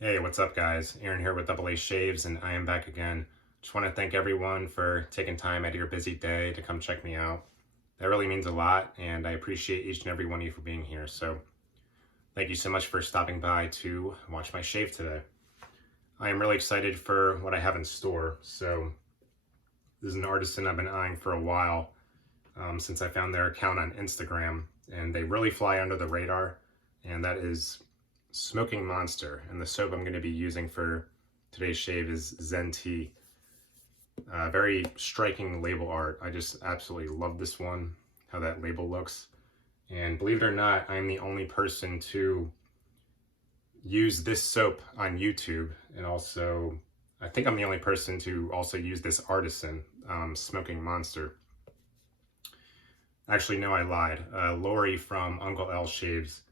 Hey, what's up, guys? Aaron here with Double A Shaves, and I am back again. Just want to thank everyone for taking time out of your busy day to come check me out. That really means a lot, and I appreciate each and every one of you for being here. So, thank you so much for stopping by to watch my shave today. I am really excited for what I have in store. So, this is an artisan I've been eyeing for a while since I found their account on Instagram, and they really fly under the radar, and that is Smoking Monster. And the soap I'm going to be using for today's shave is Zen Tea. Very striking label art. I just absolutely love this one, how that label looks. And believe it or not, I'm the only person to use this soap on YouTube. And also, I think I'm the only person to also use this artisan, Smoking Monster. Actually, no, I lied. Lori from Uncle L Shaves,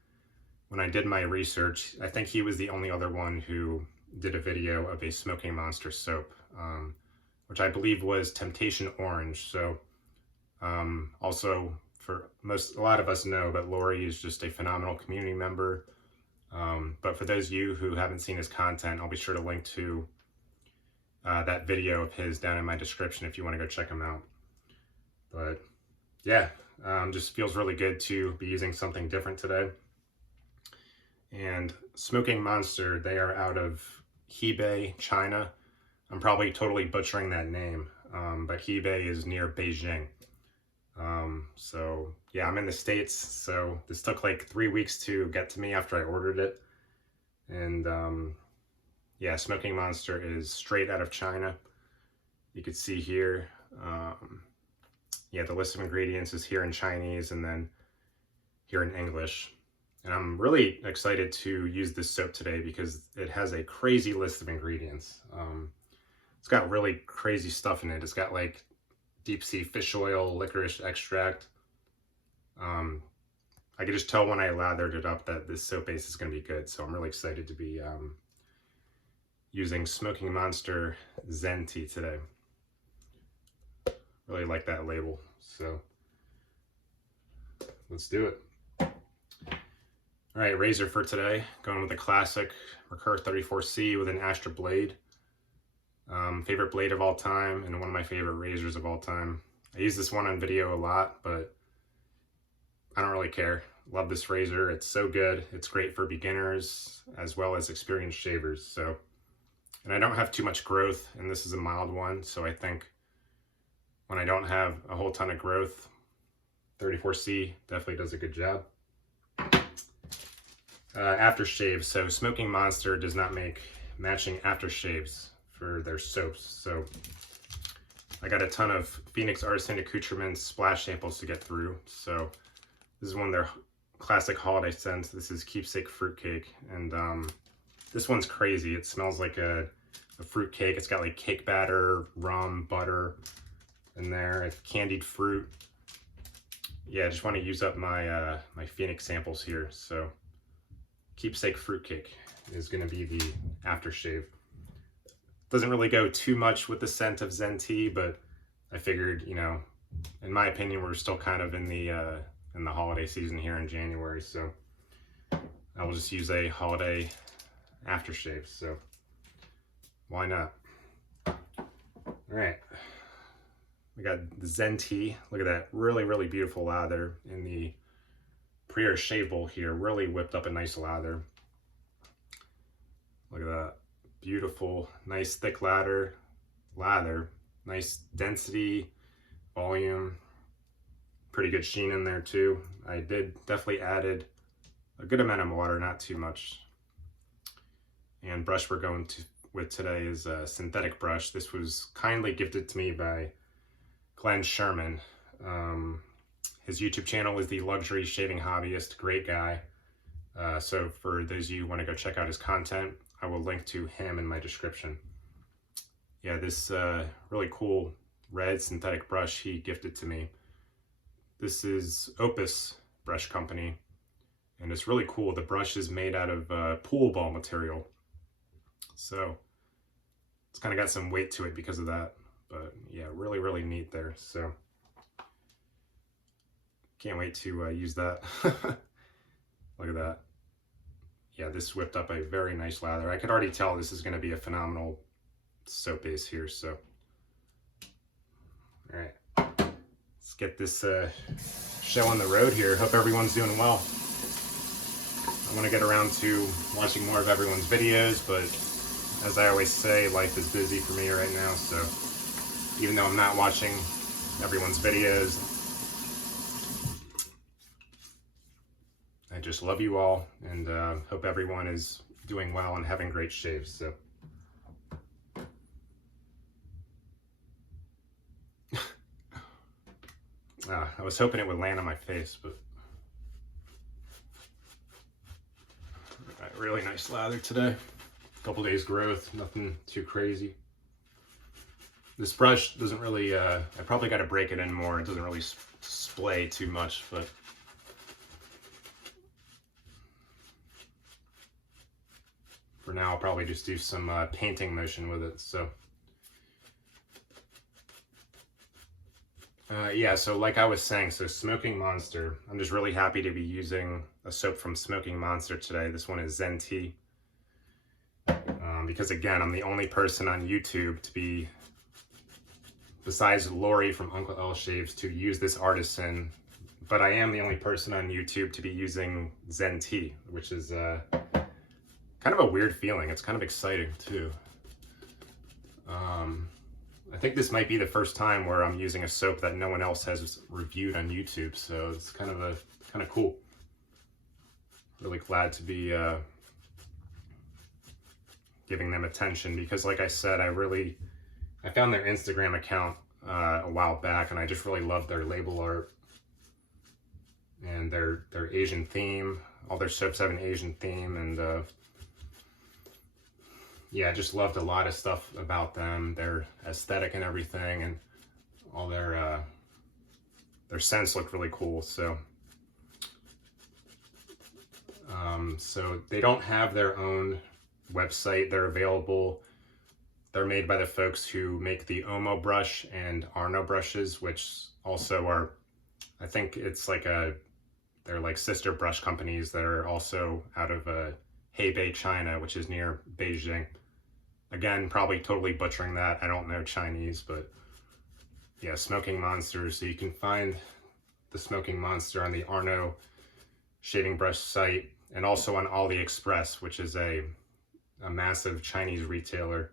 when I did my research, I think he was the only other one who did a video of a Smoking Monster soap, which I believe was Temptation Orange. So also, for a lot of us know, but Lori is just a phenomenal community member. But for those of you who haven't seen his content, I'll be sure to link to that video of his down in my description if you want to go check him out. But yeah, just feels really good to be using something different today. And Smoking Monster, they are out of Hebei, China. I'm probably totally butchering that name, but Hebei is near Beijing. So yeah, I'm in the States, so this took like 3 weeks to get to me after I ordered it. And yeah, Smoking Monster is straight out of China. You can see here, yeah, the list of ingredients is here in Chinese and then here in English. And I'm really excited to use this soap today because it has a crazy list of ingredients. It's got really crazy stuff in it. It's got like deep sea fish oil, licorice extract. I could just tell when I lathered it up that this soap base is going to be good. So I'm really excited to be using Smoking Monster Zen Tea today. Really like that label. So let's do it. All right, razor for today. Going with the classic Merkur 34C with an Astra blade. Favorite blade of all time and one of my favorite razors of all time. I use this one on video a lot, but I don't really care. Love this razor. It's so good. It's great for beginners as well as experienced shavers. So, and I don't have too much growth, and this is a mild one. So I think when I don't have a whole ton of growth, 34C definitely does a good job. Aftershave. So Smoking Monster does not make matching aftershaves for their soaps. So I got a ton of Phoenix Artisan Accoutrements splash samples to get through. So this is one of their classic holiday scents. This is Keepsake Fruitcake. And this one's crazy. It smells like a fruit cake. It's got like cake batter, rum, butter in there. It's candied fruit. Yeah, I just want to use up my my Phoenix samples here. So Keepsake Fruitcake is going to be the aftershave. Doesn't really go too much with the scent of Zen Tea, but I figured, you know, in my opinion, we're still kind of in the holiday season here in January, so I will just use a holiday aftershave. So why not? All right, we got the Zen Tea. Look at that, really beautiful lather in the pre-air shave bowl here. Really whipped up a nice lather. Look at that. Beautiful, nice thick lather, nice density, volume, pretty good sheen in there too. I did definitely added a good amount of water, not too much. And brush we're going with today is a synthetic brush. This was kindly gifted to me by Glenn Sherman. His YouTube channel is the Luxury Shaving Hobbyist. Great guy. So for those of you who want to go check out his content, I will link to him in my description. Yeah, this really cool red synthetic brush he gifted to me. This is Opus Brush Company, and it's really cool. The brush is made out of pool ball material, so it's kind of got some weight to it because of that. But yeah, really neat there. So can't wait to use that. Look at that. yeah, this whipped up a very nice lather. I could already tell this is going to be a phenomenal soap base here. So, all right, let's get this show on the road here. Hope everyone's doing well. I want to get around to watching more of everyone's videos, but as I always say, life is busy for me right now. So even though I'm not watching everyone's videos, I just love you all, and hope everyone is doing well and having great shaves. So, I was hoping it would land on my face, but really nice lather today. Couple days growth, nothing too crazy. This brush doesn't really, I probably got to break it in more. It doesn't really splay too much, but for now, I'll probably just do some painting motion with it. So, yeah, so like I was saying, so Smoking Monster, I'm just really happy to be using a soap from Smoking Monster today. This one is Zen Tea. Because again, I'm the only person on YouTube to be, besides Lori from Uncle L Shaves, to use this artisan, but I am the only person on YouTube to be using Zen Tea, which is kind of a weird feeling. It's kind of exciting too. I think this might be the first time where I'm using a soap that no one else has reviewed on YouTube, so it's kind of cool. Really glad to be giving them attention, because like I said, I found their Instagram account a while back, and I just really love their label art and their Asian theme. All their soaps have an Asian theme, and yeah, I just loved a lot of stuff about them, their aesthetic and everything, and all their scents look really cool. So, so they don't have their own website. They're available. They're made by the folks who make the Omo brush and Arno brushes, which also are, I think it's like they're like sister brush companies that are also out of Hebei, China, which is near Beijing. Again, probably totally butchering that. I don't know Chinese, but yeah, Smoking Monster. So you can find the Smoking Monster on the Arno shaving brush site, and also on AliExpress, which is a massive Chinese retailer.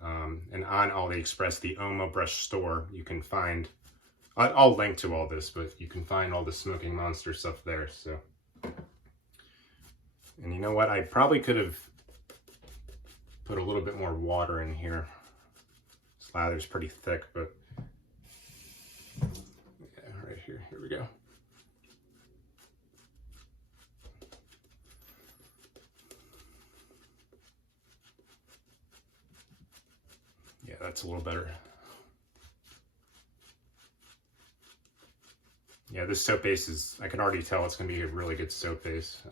And on AliExpress, the Omo brush store, you can find, I'll link to all this, but you can find all the Smoking Monster stuff there. So, and you know what? I probably could have put a little bit more water in here. This lather's pretty thick, but yeah, right here, here we go. Yeah, that's a little better. Yeah, this soap base is, I can already tell it's going to be a really good soap base.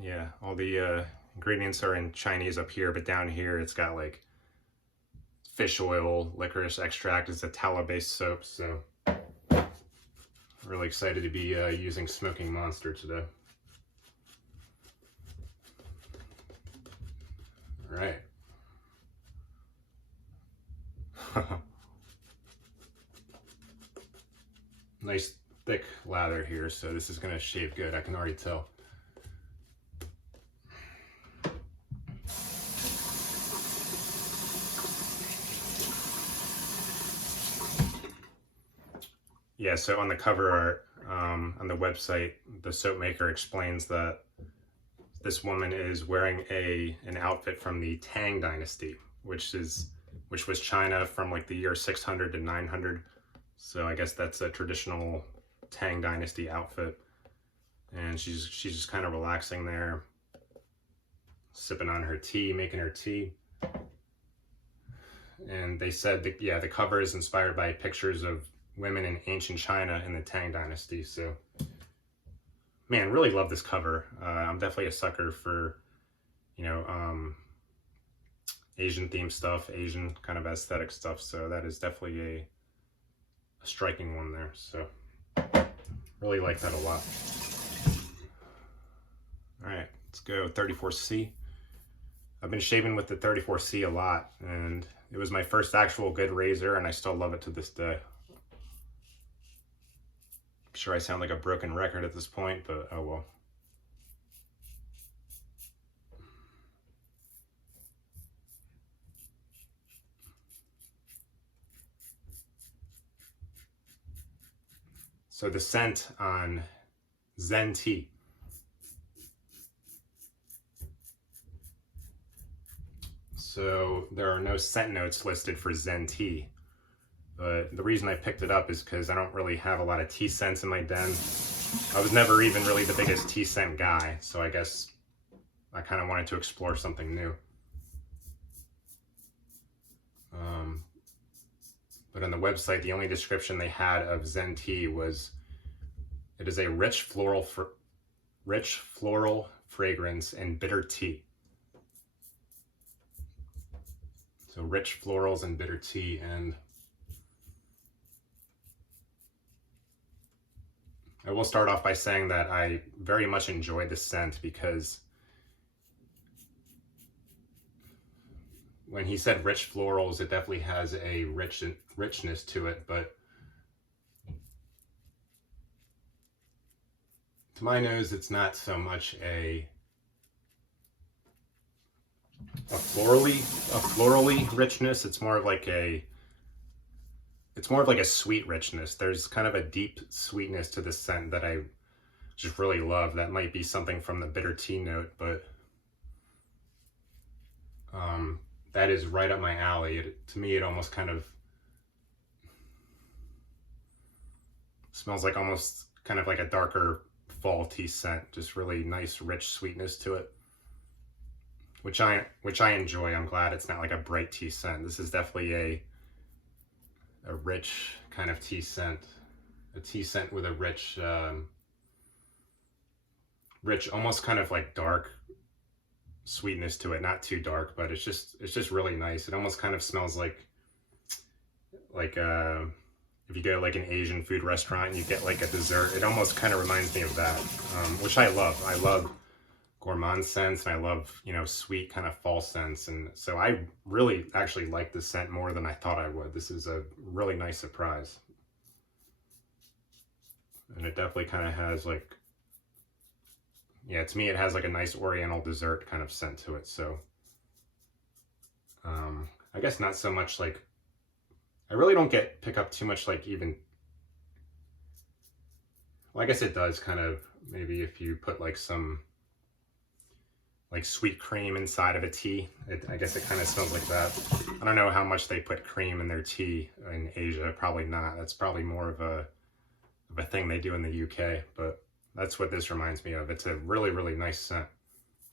Yeah, all the ingredients are in Chinese up here, but down here it's got like fish oil, licorice extract. It's a tallow-based soap, so really excited to be using Smoking Monster today. All right. Nice thick lather here, so this is going to shave good, I can already tell. Yeah, so on the cover art, on the website, the soap maker explains that this woman is wearing an outfit from the Tang Dynasty, which was China from like the year 600 to 900. So I guess that's a traditional Tang Dynasty outfit. And she's just kind of relaxing there, sipping on her tea, making her tea. And they said that, yeah, the cover is inspired by pictures of women in ancient China in the Tang Dynasty. So, man, really love this cover. I'm definitely a sucker for, you know, Asian themed stuff, Asian kind of aesthetic stuff. So that is definitely a striking one there. So really like that a lot. All right, let's go 34C. I've been shaving with the 34C a lot, and it was my first actual good razor, and I still love it to this day. I'm sure I sound like a broken record at this point, but oh well. So the scent on Zen Tea. So there are no scent notes listed for Zen Tea, but the reason I picked it up is because I don't really have a lot of tea scents in my den. I was never even really the biggest tea scent guy, so I guess I kind of wanted to explore something new. But on the website, the only description they had of Zen Tea was, it is a rich floral fragrance and bitter tea. So rich florals and bitter tea, and I will start off by saying that I very much enjoy the scent, because when he said rich florals, it definitely has a richness to it, but to my nose, it's not so much a florally richness. It's more of like a sweet richness. There's kind of a deep sweetness to this scent that I just really love. That might be something from the bitter tea note, but that is right up my alley. To me, it almost kind of smells like almost kind of like a darker fall tea scent. Just really nice, rich sweetness to it, which I enjoy. I'm glad it's not like a bright tea scent. This is definitely a rich kind of tea scent, a tea scent with a rich, almost kind of like dark sweetness to it. Not too dark, but it's just really nice. It almost kind of smells like if you go to like an Asian food restaurant and you get like a dessert, it almost kind of reminds me of that, which I love. I love gourmand scents, and I love, you know, sweet kind of fall scents, and so I really actually like this scent more than I thought I would. This is a really nice surprise, and it definitely kind of has like, yeah, to me it has like a nice oriental dessert kind of scent to it. So I guess not so much like, I really don't pick up too much like even, well, I guess it does kind of, maybe if you put like some like sweet cream inside of a tea, I guess it kind of smells like that. I don't know how much they put cream in their tea in Asia. Probably not. That's probably more of a thing they do in the UK, but that's what this reminds me of. It's a really, really nice scent.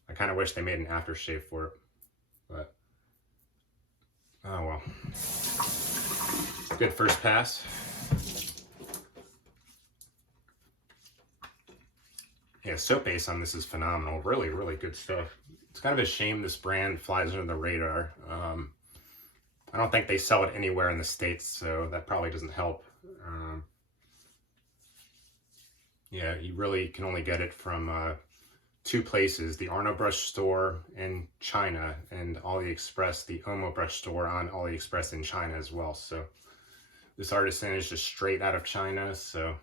I kind of wish they made an aftershave for it, but oh well. Good first pass. Yeah, soap base on this is phenomenal. Really, really good stuff. It's kind of a shame this brand flies under the radar. I don't think they sell it anywhere in the States, so that probably doesn't help. Yeah, you really can only get it from two places: the Arno Brush store in China and AliExpress, the Omo Brush store on AliExpress in China as well. So this artisan is just straight out of China, so,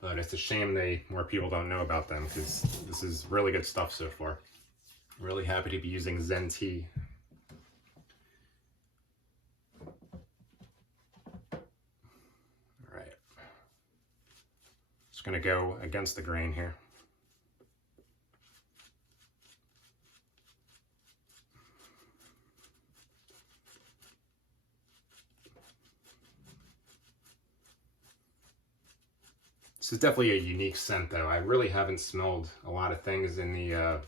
but it's a shame more people don't know about them, because this is really good stuff so far. Really happy to be using Zen Tea. All right, just gonna go against the grain here. This is definitely a unique scent, though. I really haven't smelled a lot of things in the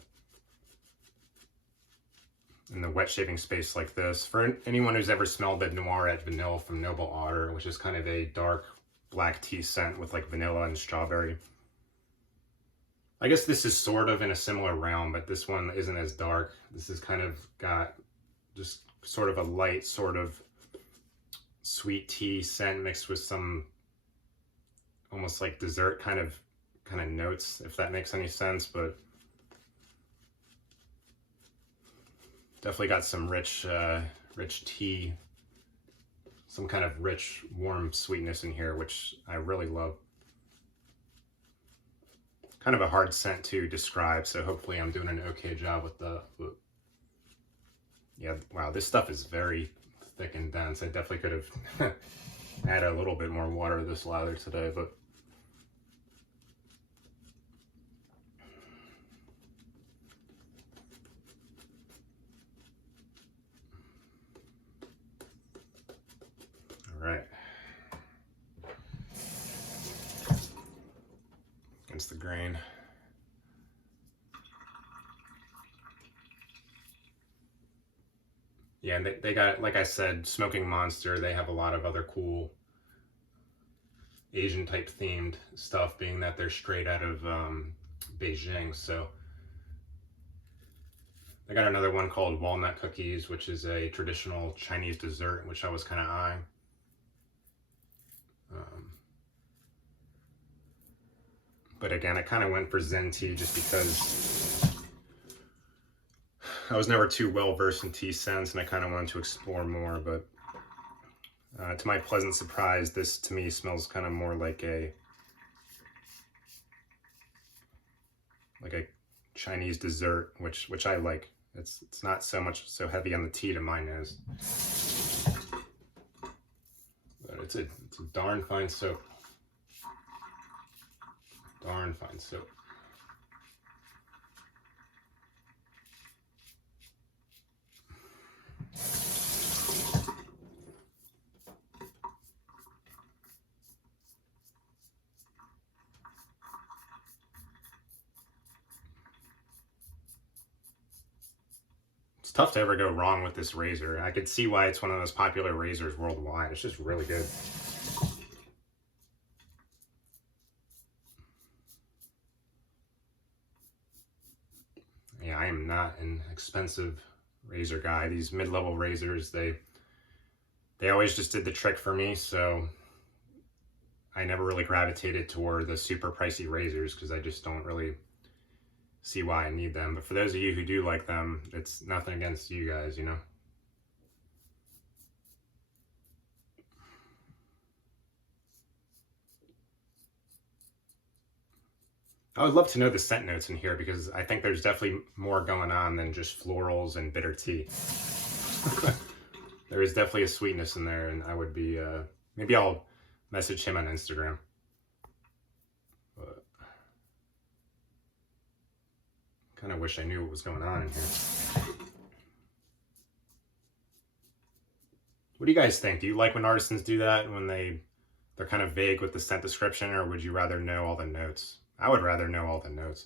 wet shaving space like this. For anyone who's ever smelled the Noirette Vanilla from Noble Otter, which is kind of a dark black tea scent with like vanilla and strawberry. I guess this is sort of in a similar realm, but this one isn't as dark. This is kind of got just sort of a light, sort of sweet tea scent mixed with some almost like dessert kind of notes, if that makes any sense. But Definitely got some rich tea, some kind of rich, warm sweetness in here, which I really love. Kind of a hard scent to describe, so hopefully I'm doing an okay job with yeah, wow, this stuff is very thick and dense. I definitely could have added a little bit more water to this lather today, but all right. Against the grain. Yeah, and they got, like I said, Smoking Monster. They have a lot of other cool Asian type themed stuff, being that they're straight out of Beijing. So I got another one called Walnut Cookies, which is a traditional Chinese dessert, which I was kind of eyeing. But again, I kind of went for Zen Tea just because I was never too well versed in tea scents, and I kind of wanted to explore more. But to my pleasant surprise, this to me smells kind of more like a Chinese dessert, which I like. It's not so much heavy on the tea to my nose, but it's a darn fine soap. Darn fine soap. It's tough to ever go wrong with this razor. I could see why it's one of those popular razors worldwide. It's just really good. Yeah, I am not an expensive razor guy. These mid-level razors, they always just did the trick for me, so I never really gravitated toward the super pricey razors because I just don't really see why I need them. But for those of you who do like them, it's nothing against you guys, you know? I would love to know the scent notes in here, because I think there's definitely more going on than just florals and bitter tea. There is definitely a sweetness in there, and I would be, maybe I'll message him on Instagram. But kind of wish I knew what was going on in here. What do you guys think? Do you like when artisans do that, when they're kind of vague with the scent description, or would you rather know all the notes? I would rather know all the notes.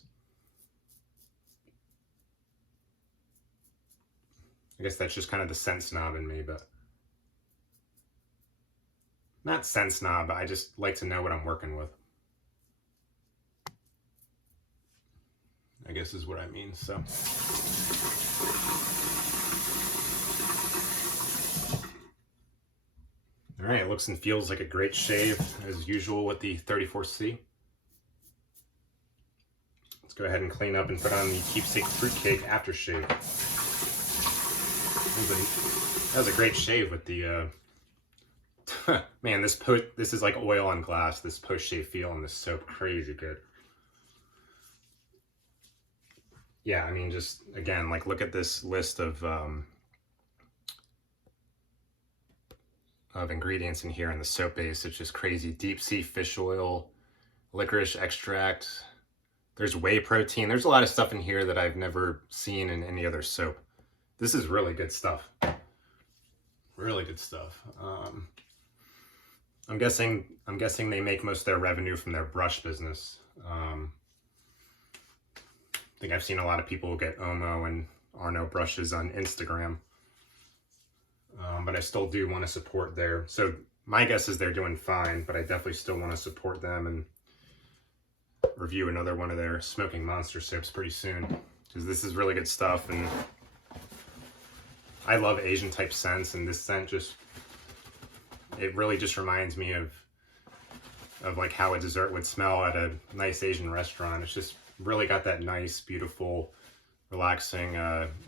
I guess that's just kind of the scent snob in me, but not scent snob, but I just like to know what I'm working with, I guess is what I mean. So all right, it looks and feels like a great shave as usual with the 34C. Let's go ahead and clean up and put on the Keepsake Fruitcake Aftershave. That was a great shave with the man, this is like oil on glass, this post-shave feel on this soap. Crazy good. Yeah, I mean, just again, like, look at this list of ingredients in here in the soap base. It's just crazy. Deep sea fish oil, licorice extract, there's whey protein. There's a lot of stuff in here that I've never seen in any other soap. This is really good stuff. Really good stuff. I'm guessing they make most of their revenue from their brush business. I think I've seen a lot of people get Omo and Arno brushes on Instagram. But I still do want to support their, so my guess is they're doing fine, but I definitely still want to support them and review another one of their Smoking Monster soaps pretty soon, because this is really good stuff. And I love Asian type scents, and this scent just, it really just reminds me of like how a dessert would smell at a nice Asian restaurant. It's just really got that nice, beautiful, relaxing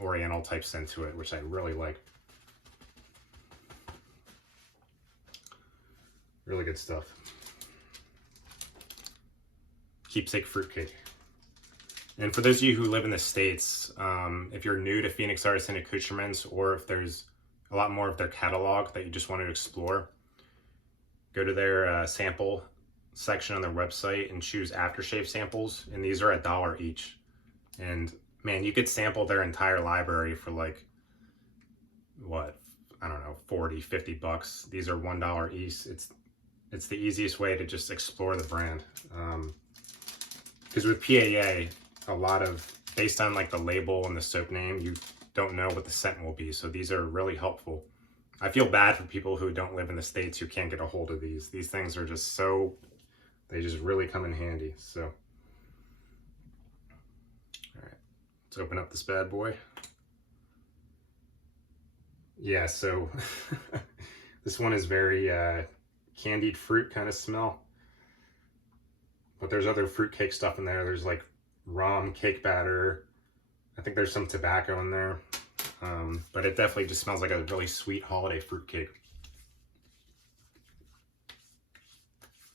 oriental type scent to it, which I really like. Really good stuff. Keepsake fruitcake. And for those of you who live in the States, if you're new to Phoenix Artisan Accoutrements, or if there's a lot more of their catalog that you just want to explore, go to their sample section on their website and choose Aftershave samples. And these are $1 each. And man, you could sample their entire library for like, what, I don't know, 40, 50 bucks. These are $1 each. It's the easiest way to just explore the brand. Because with PAA, a lot of, based on like the label and the soap name, you don't know what the scent will be. So these are really helpful. I feel bad for people who don't live in the States who can't get a hold of these. These things are just so, they just really come in handy. So, all right, let's open up this bad boy. Yeah, so this one is very candied fruit kind of smell. But there's other fruitcake stuff in there. There's like rum, cake batter. I think there's some tobacco in there. But it definitely just smells like a really sweet holiday fruitcake.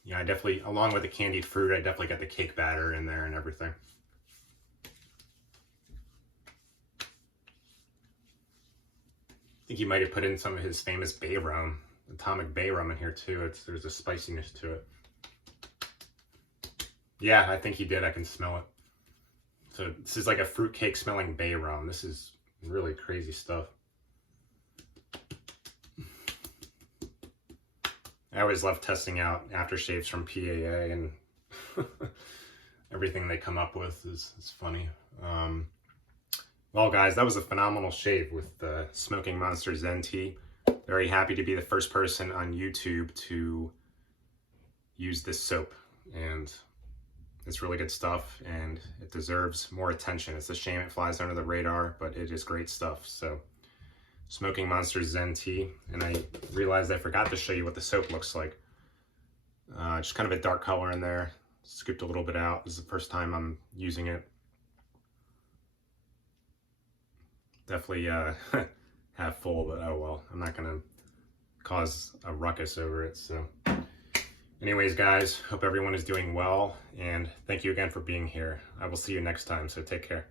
Yeah, I definitely, along with the candied fruit, I definitely got the cake batter in there and everything. I think he might have put in some of his famous bay rum, atomic bay rum in here too. There's a spiciness to it. Yeah, I think he did. I can smell it. So this is like a fruitcake smelling bay rum. This is really crazy stuff. I always love testing out aftershaves from PAA, and everything they come up with is funny. Well, guys, that was a phenomenal shave with the Smoking Monster Zen Tea. Very happy to be the first person on YouTube to use this soap, and it's really good stuff, and it deserves more attention. It's a shame it flies under the radar, but it is great stuff. So, Smoking Monster Zen Tea. And I realized I forgot to show you what the soap looks like. Just kind of a dark color in there. Scooped a little bit out. This is the first time I'm using it. Definitely half full, but oh well. I'm not going to cause a ruckus over it. So, anyways, guys, hope everyone is doing well, and thank you again for being here. I will see you next time, so take care.